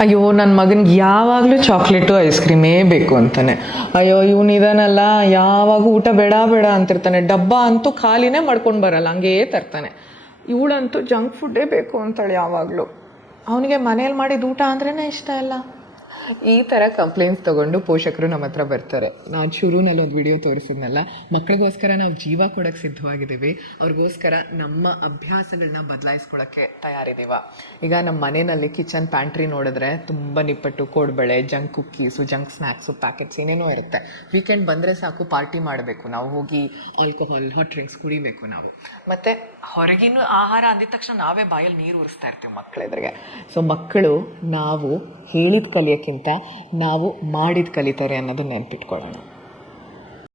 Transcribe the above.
ಅಯ್ಯೋ ನನ್ನ ಮಗನಿಗೆ ಯಾವಾಗಲೂ ಚಾಕ್ಲೇಟು, ಐಸ್ ಕ್ರೀಮೇ ಬೇಕು ಅಂತಾನೆ. ಅಯ್ಯೋ, ಇವನು ಇದಾನಲ್ಲ, ಯಾವಾಗ ಊಟ ಬೇಡ ಬೇಡ ಅಂತಿರ್ತಾನೆ. ಡಬ್ಬ ಅಂತೂ ಖಾಲಿನೇ ಮಾಡ್ಕೊಂಡು ಬರಲ್ಲ, ಹಂಗೇ ತರ್ತಾನೆ. ಇವಳಂತೂ ಜಂಕ್ ಫುಡ್ಡೇ ಬೇಕು ಅಂತಾಳೆ ಯಾವಾಗಲೂ. ಅವನಿಗೆ ಮನೇಲಿ ಮಾಡಿದ ಊಟ ಅಂದ್ರೇ ಇಷ್ಟ ಇಲ್ಲ. ಈ ಥರ ಕಂಪ್ಲೇಂಟ್ಸ್ ತೊಗೊಂಡು ಪೋಷಕರು ನಮ್ಮ ಹತ್ರ ಬರ್ತಾರೆ. ನಾನು ಶುರುನಲ್ಲಿ ಒಂದು ವಿಡಿಯೋ ತೋರಿಸಿದ್ನಲ್ಲ ಮಕ್ಕಳಿಗೋಸ್ಕರ ನಾವು ಜೀವ ಕೊಡೋಕ್ಕೆ ಸಿದ್ಧವಾಗಿದ್ದೀವಿ, ಅವ್ರಿಗೋಸ್ಕರ ನಮ್ಮ ಅಭ್ಯಾಸಗಳನ್ನ ಬದಲಾಯಿಸ್ಕೊಳ್ಳೋಕ್ಕೆ ತಯಾರಿದ್ದೀವ ಈಗ ನಮ್ಮ ಮನೆಯಲ್ಲಿ ಕಿಚನ್ ಪ್ಯಾಂಟ್ರಿ ನೋಡಿದ್ರೆ ತುಂಬ ನಿಪ್ಪಟ್ಟು, ಕೋಡ್ಬಳೆ junk cookies junk snacks packets ಏನೇನೋ ಇರುತ್ತೆ. ವೀಕೆಂಡ್ ಬಂದರೆ ಸಾಕು ಪಾರ್ಟಿ ಮಾಡಬೇಕು. ನಾವು ಹೋಗಿ ಆಲ್ಕೋಹಾಲ್ ಹಾಟ್ ಡ್ರಿಂಕ್ಸ್ ಕುಡಿಬೇಕು ನಾವು. ಮತ್ತು ಹೊರಗಿನ ಆಹಾರ ಅಂದಿದ ತಕ್ಷಣ ನಾವೇ ಬಾಯಲ್ಲಿ ನೀರು ಉರಿಸ್ತಾ ಇರ್ತೀವಿ ಮಕ್ಕಳ ಎದುರಿಗೆ ಸೊ ಮಕ್ಕಳು ನಾವು ಹೇಳಿದ ಕಲಿಯೋಕ್ಕಿಂತ ನಾವು ಮಾಡಿದ ಕಲಿತಾರೆ ಅನ್ನೋದನ್ನ ನೆನ್ಪಿಟ್ಕೊಳ್ಳೋಣ.